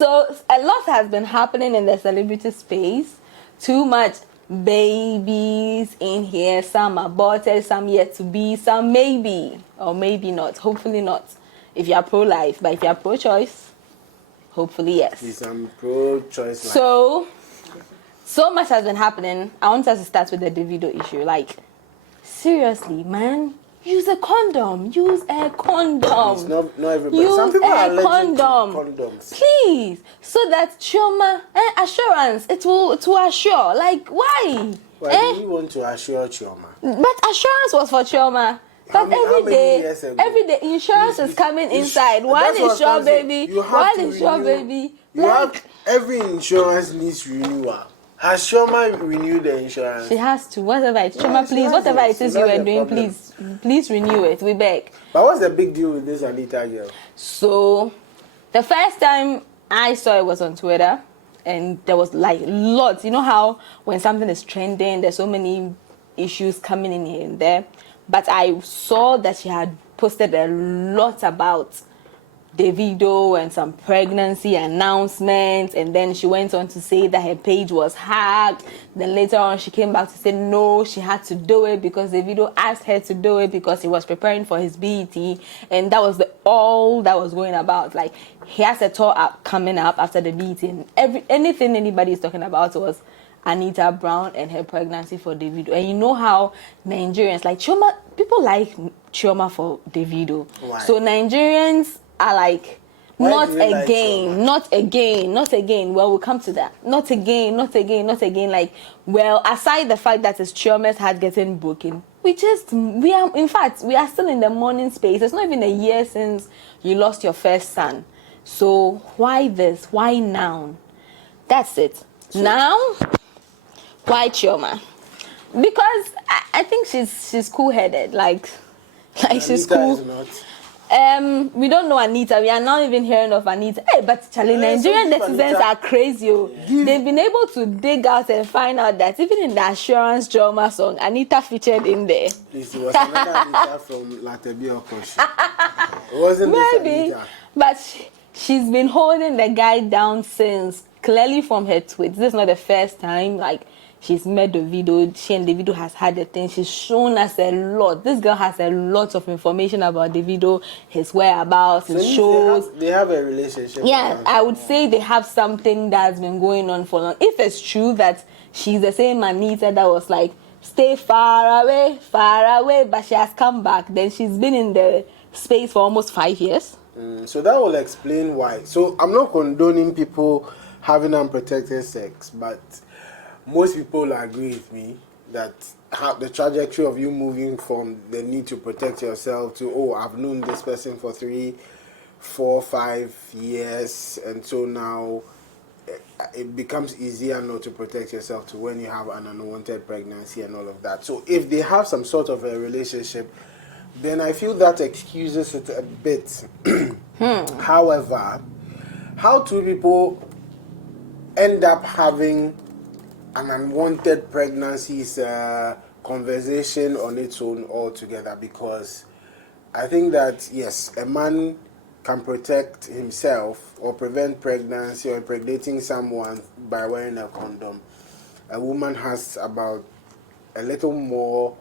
So a lot has been happening in the celebrity space. Too much babies in here. Some aborted, some yet to be, some maybe or maybe not. Hopefully not. If you are pro-life, but if you are pro-choice, hopefully yes. Please, I'm pro-choice. So much has been happening. I want us to start with the Davido issue. Like, seriously, man. Use a condom. Use a condom. It's not everybody. Use Some people are allergic condom. to condoms. Please, so that Chioma assurance it will assure. Like, why? Why do you want to assure Chioma? But assurance was for Chioma. Because every day insurance is coming inside. One is your baby. One is your baby. Every insurance needs renewal. Has Chioma renewed the insurance? She has to. Whatever it is, Chioma, please, whatever it is you are doing, please renew it. We beg. But what's the big deal with this Anita girl? So, the first time I saw it was on Twitter, and there was like lots. You know how when something is trending, there's so many issues coming in here and there. But I saw that she had posted a lot about Davido and some pregnancy announcements, and then she went on to say that her page was hacked. Then later on she came back to say no, she had to do it because Davido asked her to do it because he was preparing for his BET, and that was all that was going about. Like, he has a tour coming up after the BET, and anything anybody is talking about was Anita Brown and her pregnancy for Davido. And you know how Nigerians like Chioma, people like Chioma for Davido. Why? So Nigerians are like, not again. Well, we'll come to that. Not again. Like, well, aside the fact that it's Chioma's heart getting broken, we are still in the mourning space. It's not even a year since you lost your first son. So why this? Why now? That's it. Now, why Chioma? Because I think she's cool-headed. Like she's cool. Is not. We don't know Anita. We are not even hearing of Anita. Hey, but Charlie, Nigerian netizens are crazy. They've been able to dig out and find out that even in the Assurance Drama song, Anita featured in there. It was another Anita from Latebia Okoshi. It wasn't maybe, but she's been holding the guy down since. Clearly from her tweets, this is not the first time. Like, she's met Davido. She and Davido has had a thing. She's shown us a lot. This girl has a lot of information about Davido, his whereabouts, his shows. They have a relationship. Yeah, I would say they have something that's been going on for long. If it's true that she's the same Anita that was like, stay far away, but she has come back, then she's been in the space for almost 5 years. So that will explain why. So I'm not condoning people having unprotected sex, but most people agree with me that the trajectory of you moving from the need to protect yourself to, oh, I've known this person for 3, 4, 5 years, and so now it becomes easier not to protect yourself to when you have an unwanted pregnancy and all of that. So if they have some sort of a relationship, then I feel that excuses it a bit. However, how two people end up having an unwanted pregnancy is a conversation on its own altogether, because I think that, yes, a man can protect himself or prevent pregnancy or impregnating someone by wearing a condom. A woman has about a little more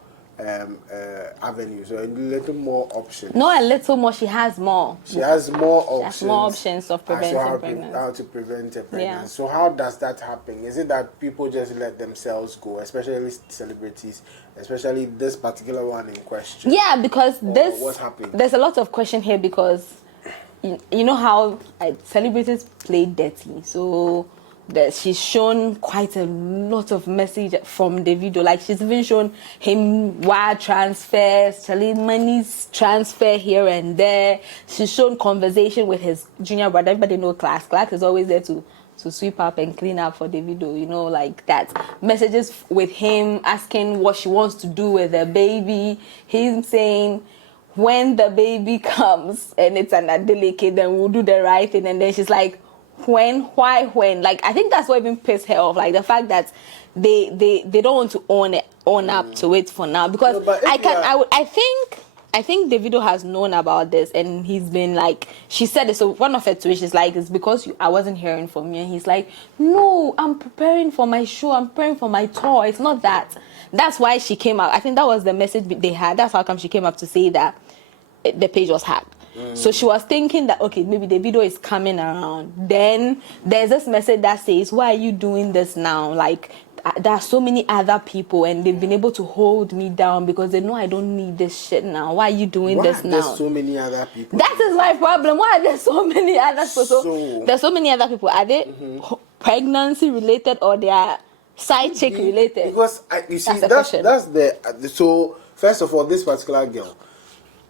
avenues or a little more options. Not a little more, she has more. She has more options. She has more options of preventing pregnancy. How to prevent a pregnancy. Yeah. So how does that happen? Is it that people just let themselves go, especially celebrities, especially this particular one in question? Yeah, because what happened? There's a lot of question here because you know how celebrities play dirty. So she's shown quite a lot of message from Davido. Like, she's even shown him wire transfers, Charlie money's transfer here and there. She's shown conversation with his junior brother. Everybody know Clark. Clark is always there to sweep up and clean up for Davido, you know, like that. Messages with him asking what she wants to do with the baby. He's saying, when the baby comes and it's an delicate, then we'll do the right thing. And then she's like, when, why, when? Like, I think that's what even pissed her off. Like, the fact that they don't want to own up to it for now. Because I I think Davido has known about this, and he's been like, she said it. So one of her tweets is like, it's because I wasn't hearing from you, and he's like, no, I'm preparing for my show, I'm preparing for my tour. It's not that. That's why she came up. I think that was the message they had. That's how come she came up to say that the page was hacked. So she was thinking that, okay, maybe the video is coming around. Then there's this message that says, why are you doing this now? Like, there are so many other people, and they've been able to hold me down because they know I don't need this shit now. Why are you doing this now? There's so many other people. That is my problem. Why are there so many other people? So there's so many other people. Are they pregnancy related, or they are side chick related? Because you see, that's the so first of all, this particular girl,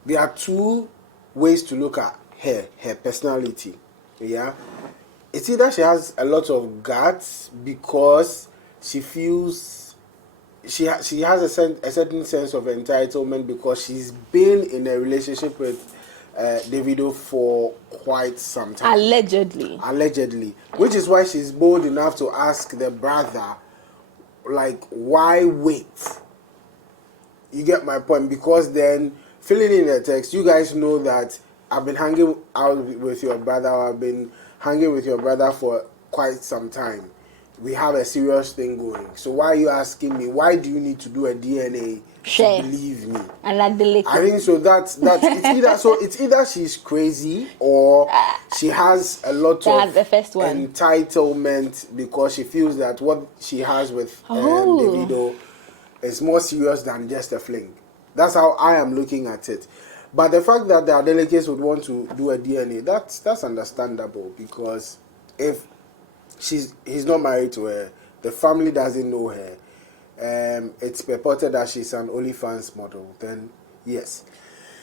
there are two ways to look at her personality. Yeah, it's either she has a lot of guts because she feels she has a certain sense of entitlement because she's been in a relationship with Davido for quite some time. Allegedly, which is why she's bold enough to ask the brother, like, why wait? You get my point? Because then, filling in the text, you guys know that I've been hanging out with your brother, or I've been hanging with your brother for quite some time. We have a serious thing going. So why are you asking me? Why do you need to do a DNA to believe me? And like the I think so. That's it's either she's crazy or she has a lot of the first one. Entitlement because she feels that what she has with Davido is more serious than just a fling. That's how I am looking at it. But the fact that the delegates would want to do a DNA, that's understandable, because if he's not married to her, the family doesn't know her, it's purported that she's an OnlyFans model, then yes.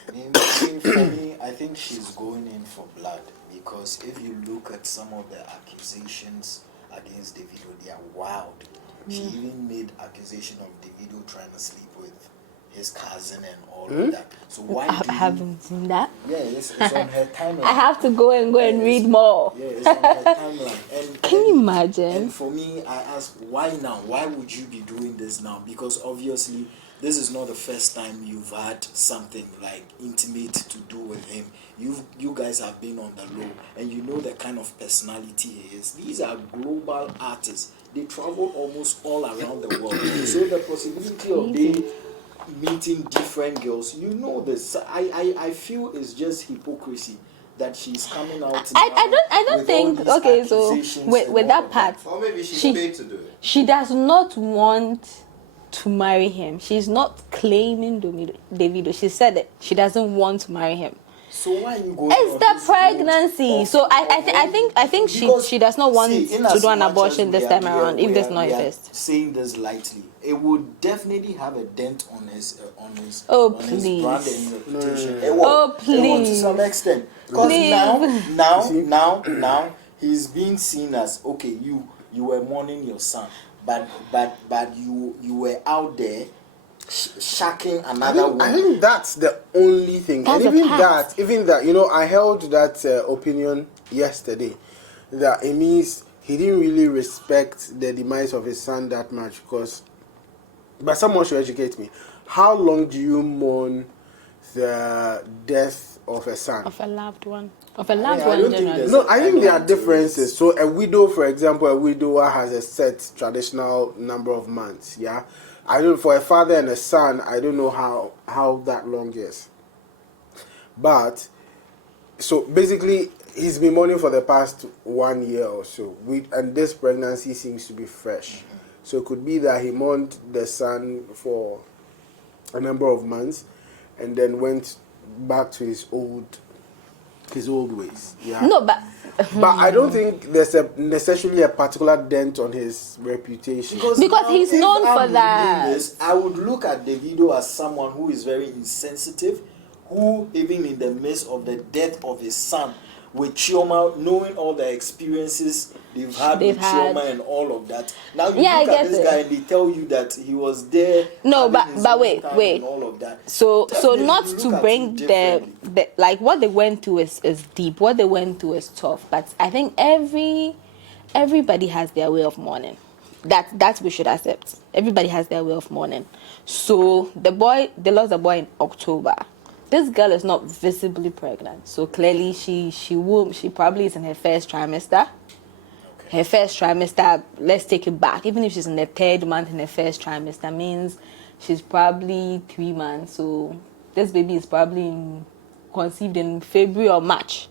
For me, I think she's going in for blood, because if you look at some of the accusations against Davido, they are wild. She even made accusation of Davido trying to sleep with his cousin and all of that. So why I haven't seen that. Yeah, it's on her timeline. I have to go and read more. Yeah, it's on her timeline. Can you imagine? And for me, I ask, why now? Why would you be doing this now? Because obviously, this is not the first time you've had something like intimate to do with him. You guys have been on the low, and you know the kind of personality he is. These are global artists. They travel almost all around the world. So the possibility of being meeting different girls, you know this. I feel it's just hypocrisy that she's coming out. I don't think. Okay, so with that part, or maybe she's paid to do it. She does not want to marry him. She's not claiming Davido. She said that she doesn't want to marry him. So why are you going? It's the pregnancy. So I think she does not want to do an abortion this time around. If there's not first. Saying this lightly, it would definitely have a dent on his on his brand and reputation. Please. To some extent, because now he's being seen as, okay, you were mourning your son, but you were out there shacking another woman. I think that's the only thing. That's and even that, I held that opinion yesterday, that it means he didn't really respect the demise of his son that much, but someone should educate me. How long do you mourn the death of a son? Of a loved one. Of a loved one generally. No, I think there are differences. So a widow, for example, a widower has a set traditional number of months, yeah? I don't, for a father and a son, I don't know how that long is. But, so basically, he's been mourning for the past 1 year or so. And this pregnancy seems to be fresh. So it could be that he mourned the son for a number of months and then went back to his old ways. Yeah. No, but I don't think there's necessarily a particular dent on his reputation. Because he's known for that. I would look at Davido as someone who is very insensitive, who even in the midst of the death of his son, with Chioma, knowing all the experiences they've had with Chioma and all of that. Now you look at this guy and they tell you that he was there. No, but wait. And all of that. So not to bring the like what they went through is deep. What they went through is tough. But I think everybody has their way of mourning. That we should accept. Everybody has their way of mourning. So they lost the boy in October. this girl is not visibly pregnant. So clearly she probably is in her first trimester. Okay. Her first trimester, let's take it back. Even if she's in the 3rd month in her first trimester, means she's probably 3 months. So this baby is probably conceived in February or March.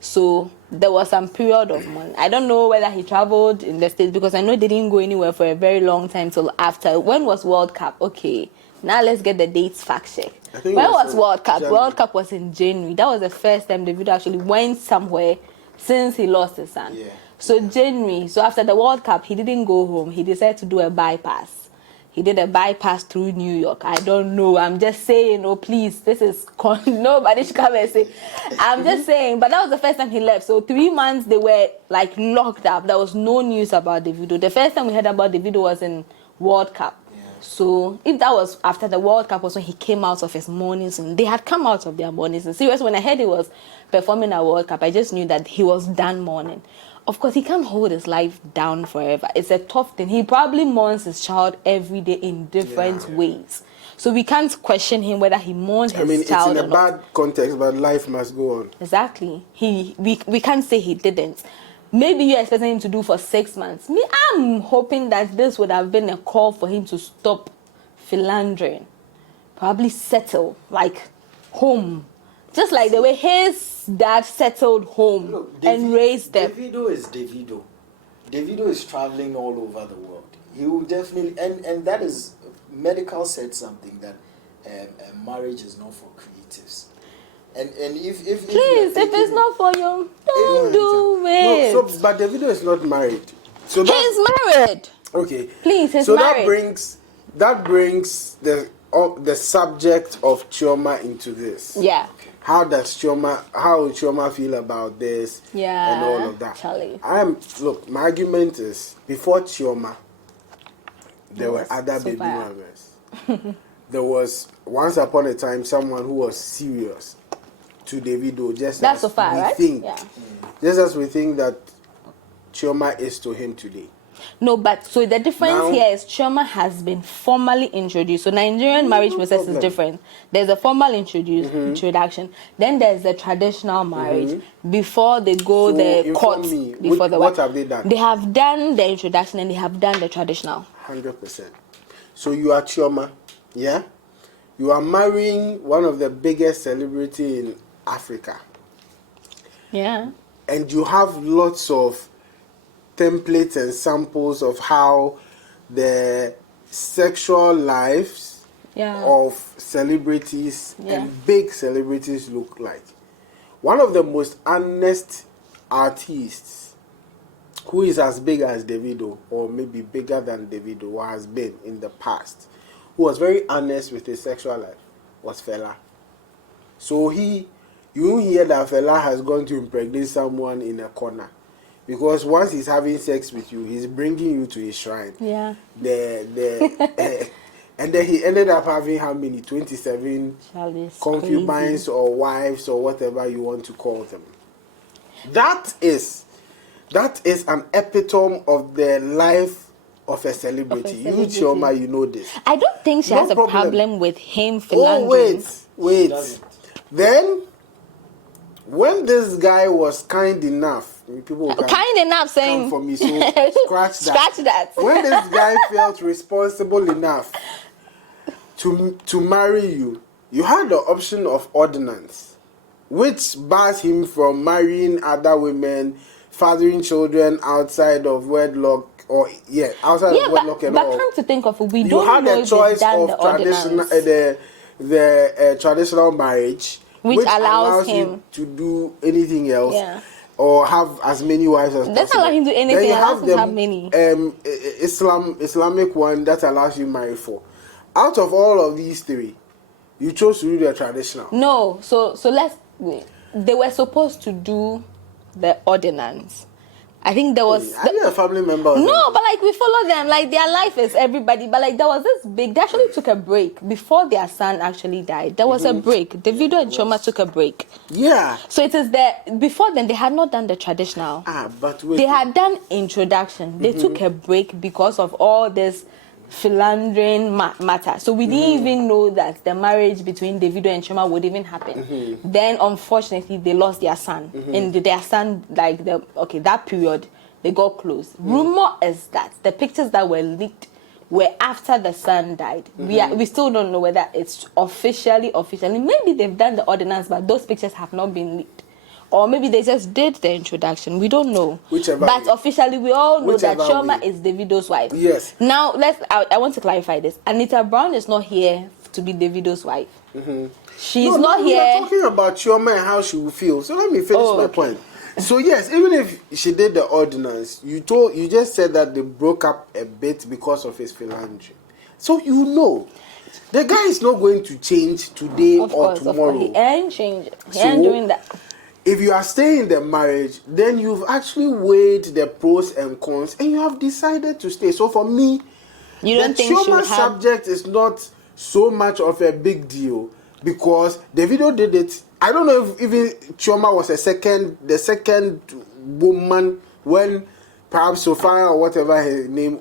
So there was some period of month. I don't know whether he traveled in the States, because I know they didn't go anywhere for a very long time till after. When was World Cup? Okay, now let's get the dates fact check. When was World Cup? January. World Cup was in January. That was the first time Davido actually went somewhere since he lost his son. Yeah. So January. So after the World Cup, he didn't go home. He decided to do a bypass. He did a bypass through New York. I don't know. I'm just saying, oh, please, this is... Nobody should come and say. I'm just saying. But that was the first time he left. So 3 months, they were, like, locked up. There was no news about Davido. The first time we heard about Davido was in World Cup. Yeah. So if that was after the World Cup, was when he came out of his mournings. And they had come out of their mournings. And seriously, when I heard he was performing at World Cup, I just knew that he was done mourning. Of course, he can't hold his life down forever. It's a tough thing. He probably mourns his child every day in different ways. So we can't question him whether he mourns his child or not. It's in a bad context, but life must go on. Exactly. We can't say he didn't. Maybe you're expecting him to do for 6 months. Me, I'm hoping that this would have been a call for him to stop philandering. Probably settle, like, home. Just like the way his dad settled home. Look, and raised them. Davido is Davido. Davido is traveling all over the world. He will definitely, and that is, medical said something that marriage is not for creatives. And if Please, if it's not for you, don't do it. No, but Davido is not married. So He's married. okay. Please, he's so married. that brings the subject of Chioma into this. Yeah. How will Chioma feel about this? Yeah. And all of that. Charlie. Look, my argument is, before Chioma, there were other so baby far. mamas. There was once upon a time someone who was serious to Davido, just That's as so far, we right? think. Yeah. Just as we think that Chioma is to him today. No, but so the difference Now- here is Chioma has been formally introduced. So Nigerian marriage process problem. is different. There's a formal introduction. Then there's the traditional marriage before they go So the inform court. me, Before the what have they done? They have done the introduction and they have done the traditional. 100%. So you are Chioma, yeah? You are marrying one of the biggest celebrity in Africa. Yeah. And you have lots of templates and samples of how the sexual lives Yeah. of celebrities Yeah. and big celebrities look like. One of the most honest artists who is as big as Davido, or maybe bigger than Davido, or has been in the past, who was very honest with his sexual life, was Fela. So you hear that Fela has gone to impregnate someone in a corner. Because once he's having sex with you, he's bringing you to his shrine. Yeah. And then he ended up having how many? 27 Charlie's concubines crazy. or wives or whatever you want to call them. That is an epitome of the life of a celebrity. You, Chioma, you know this. I don't think she No has a problem with him Oh, philandering. wait. doesn't. Then, when this guy was kind enough, people can Kind enough saying come for me, so scratch that. Scratch that. When this guy felt responsible enough to marry you, you had the option of ordinance, which bars him from marrying other women, fathering children outside of wedlock, outside of wedlock and but all. come to think of it, we You don't had know a if choice they've done of the traditional, ordinance. the traditional marriage, Which allows you him to do anything else, Yeah. or have as many wives as Doesn't possible. allow him to do anything, Then you allows him to the, have many. Islamic one that allows you marry 4. Out of all of these 3, you chose to do the traditional. No, so let's wait. They were supposed to do the ordinance. I think there was Are you a family member? Or no, but like we follow them, like their life is everybody. But like there was this big. They actually took a break before their son actually died. There was a break. Davido and Chioma took a break. Yeah. So it is before then they had not done the traditional. But wait. They had done introduction. They took a break because of all this philandering matter. So we didn't even know that the marriage between Davido and Chioma would even happen. Then, unfortunately, they lost their son. And their son, like, that period, they got close. Rumor is that the pictures that were leaked were after the son died. We still don't know whether it's officially. Maybe they've done the ordinance, but those pictures have not been leaked. Or maybe they just did the introduction. We don't know. But officially, we all know that Chioma is Davido's wife. Yes. Now, I want to clarify this. Anita Brown is not here to be Davido's wife. She's not here. We're talking about Chioma and how she will feel. So let me finish my point. So yes, even if she did the ordinance, you just said that they broke up a bit because of his philandry. So you know, the guy is not going to change today or tomorrow. He ain't changing. He ain't doing that. If you are staying in the marriage, then you've actually weighed the pros and cons, and you have decided to stay. So for me, you don't think Chioma subject is not so much of a big deal because Davido did it. I don't know if even Chioma was the second woman when perhaps Sophia or whatever her name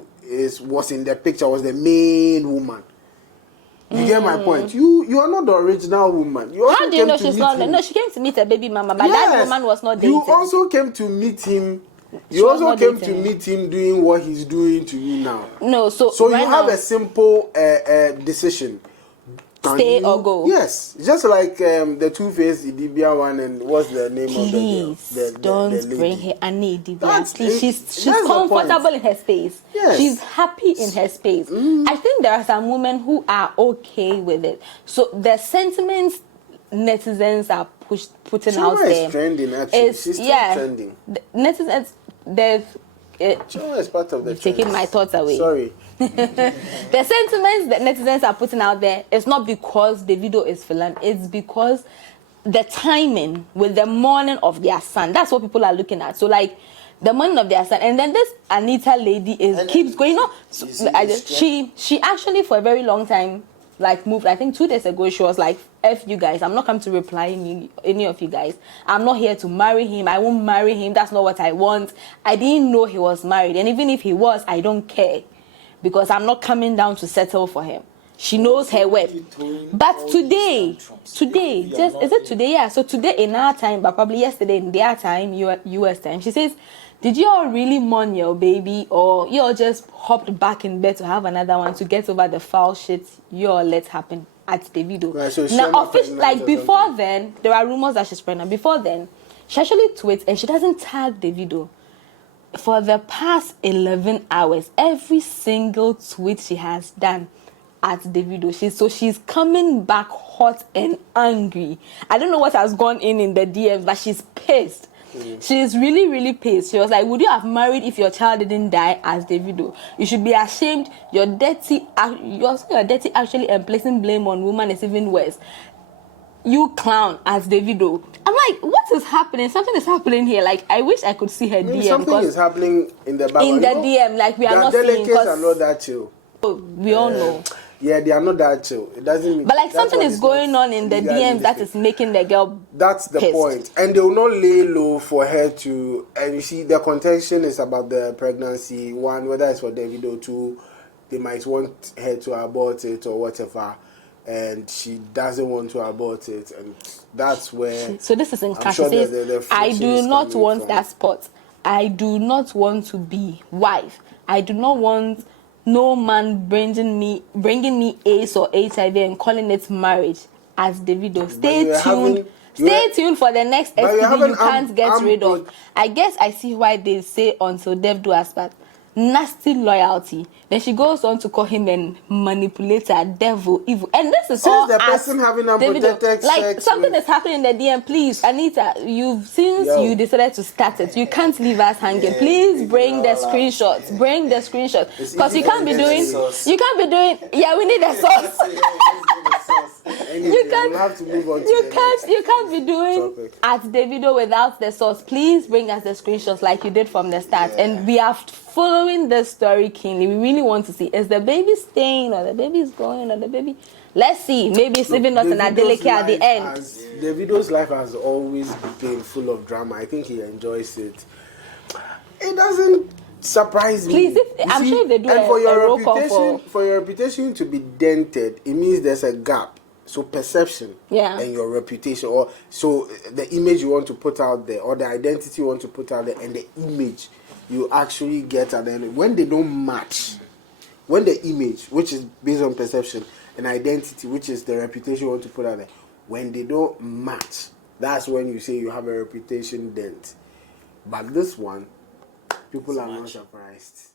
was in the picture, was the main woman. You get my point. You are not the original woman. How do you know she's not? No, she came to meet her baby mama, but that woman was not dating. You also came to meet him. You also came to meet him doing what he's doing to you now. No, so right you have a simple decision. Stay or go? Yes, just like the Two-Face Idibia one, and what's the name of the don't bring her Annie Idibia. Please, she's comfortable in her space. Yes. She's happy in her space. I think there are some women who are okay with it. So the sentiments netizens are putting out there. Is trending actually. She's still trending. The netizens, Chioma is part of the taking my thoughts away. Sorry. The sentiments that netizens are putting out there is not because Davido is philan. It's because the timing with the mourning of their son. That's what people are looking at. So like the mourning of their son, and then this Anita lady keeps going on. So she actually for a very long time moved. I think 2 days ago she was like, "F you guys, I'm not coming to reply any of you guys. I'm not here to marry him. I won't marry him. That's not what I want. I didn't know he was married, and even if he was, I don't care." Because I'm not coming down to settle for him. She knows her worth. But today, is it today? Yeah. So today in our time, but probably yesterday in their time, US time, she says, "Did you all really mourn your baby, or you all just hopped back in bed to have another one to get over the foul shit you all let happen at Davido?" Right, so now, before then, there are rumors that she's pregnant. Before then, she actually tweets and she doesn't tag Davido. For the past 11 hours, every single tweet she has done at Davido, she's coming back hot and angry. I don't know what has gone in the DMs, but she's pissed. She's really, really pissed. She was like, "Would you have married if your child didn't die as Davido? You should be ashamed. You're dirty actually, and placing blame on women is even worse. You clown as Davido." I'm like, what is happening? Something is happening here. Like, I wish I could see her DM. Something is happening in the background. In the DM, like we are not seeing. Delicates are not that chill. We all know. Yeah, they are not that chill. It doesn't mean. But like something is going on in the DMs that is making the girl. That's the point. And they will not lay low for her to. And you see, the contention is about the pregnancy. One, whether it's for Davido. Two, they might want her to abort it or whatever. And she doesn't want to abort it, and that's where. So this is in cash. Sure I do not want that spot. I do not want to be wife. I do not want no man bringing me AIDS or HIV and calling it marriage as Davido. Stay tuned. Stay tuned for the next STD you can't get rid of. I guess I see why they say until death do us part. Nasty loyalty. Then she goes on to call him a manipulator, devil, evil. And this is all the person having unprotected sex. Something is happening in the DM. Please, Anita, you decided to start it. You can't leave us hanging. Please bring the screenshots. Bring the screenshots. Because you can't be doing. Yeah, we need a sauce. You can't be doing at Davido without the sauce. Please bring us the screenshots like you did from the start. And we are following this story keenly. We really want to see, is the baby staying or the baby is going or the baby. Let's see. Maybe it's even not an Adeleke at the end. Davido's life has always been full of drama. I think he enjoys it. It doesn't surprise me. Please, You I'm see, sure if they do and for a your roll call reputation, for your reputation to be dented, it means there's a gap. So perception and your reputation, or so the image you want to put out there, or the identity you want to put out there, and the image you actually get at the end, when they don't match, when the image, which is based on perception, and identity, which is the reputation you want to put out there, when they don't match, that's when you say you have a reputation dent. But this one, people are not surprised.